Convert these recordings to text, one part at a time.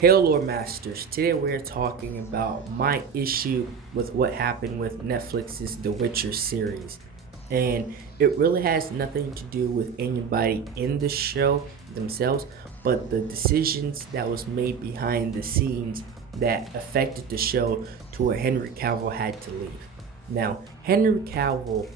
Hey Lord Masters, today we're talking about my issue with what happened with Netflix's The Witcher series. And it really has nothing to do with anybody in the show themselves, but the decisions that was made behind the scenes that affected the show to where Henry Cavill had to leave. Now, Henry Cavill,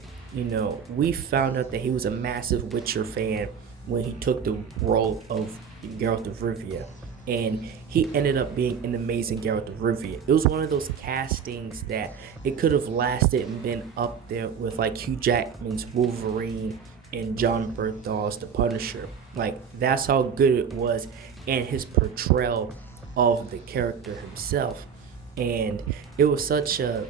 we found out that he was a massive Witcher fan when he took the role of Geralt of Rivia, and he ended up being an amazing Geralt of Rivia. It was one of those castings that it could have lasted and been up there with like Hugh Jackman's Wolverine and John Bernthal's The Punisher. Like that's how good it was, and his portrayal of the character himself. And it was such a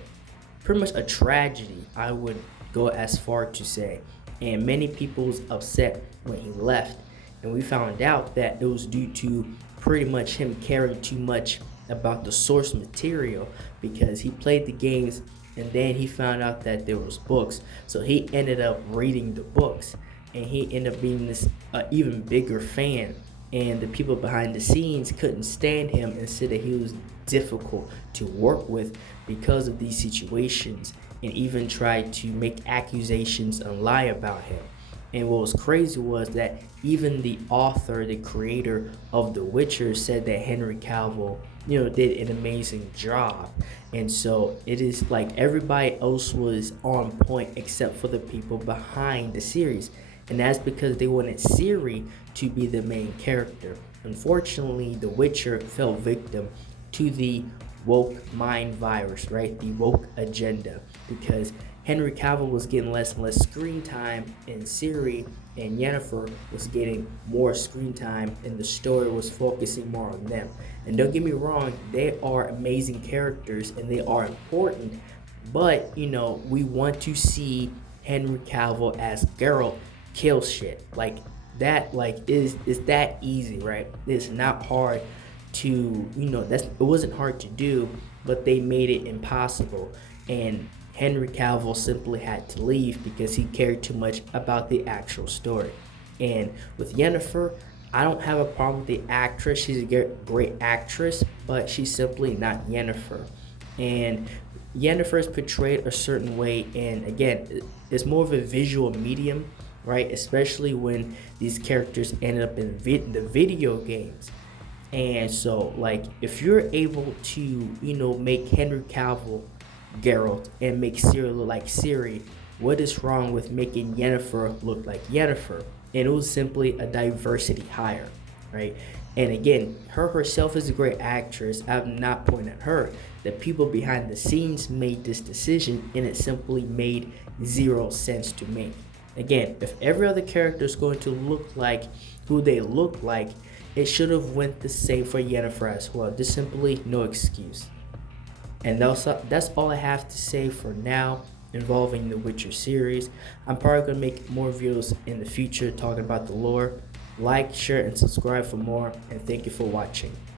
pretty much a tragedy, I would go as far to say. And many people was upset when he left, and we found out that it was due to pretty much him caring too much about the source material, because he played the games and then he found out that there was books, so he ended up reading the books, and he ended up being this even bigger fan. And the people behind the scenes couldn't stand him and said that he was difficult to work with because of these situations, and even tried to make accusations and lie about him. And what was crazy was that even the author, the creator of The Witcher, said that Henry Cavill, did an amazing job. And so it is like everybody else was on point except for the people behind the series. And that's because they wanted Ciri to be the main character. Unfortunately, The Witcher fell victim to the woke mind virus, right? The woke agenda, because Henry Cavill was getting less and less screen time, and Ciri and Yennefer was getting more screen time, and the story was focusing more on them. And don't get me wrong, they are amazing characters and they are important, but we want to see Henry Cavill as Geralt kill shit. Like that is that easy, right? It's not hard to it wasn't hard to do, but they made it impossible. And Henry Cavill simply had to leave because he cared too much about the actual story. And with Yennefer, I don't have a problem with the actress. She's a great actress, but she's simply not Yennefer. And Yennefer is portrayed a certain way, and again, it's more of a visual medium, right? Especially when these characters ended up in the video games. And so, like, if you're able to, make Henry Cavill Geralt and make Ciri look like Ciri, what is wrong with making Yennefer look like Yennefer? And it was simply a diversity hire, right? And again, her herself is a great actress. I'm not pointing at her. The people behind the scenes made this decision, and it simply made zero sense to me. Again, if every other character is going to look like who they look like, it should have went the same for Yennefer as well. There's simply no excuse. And that's all I have to say for now involving the Witcher series. I'm probably going to make more videos in the future talking about the lore. Like, share, and subscribe for more, and thank you for watching.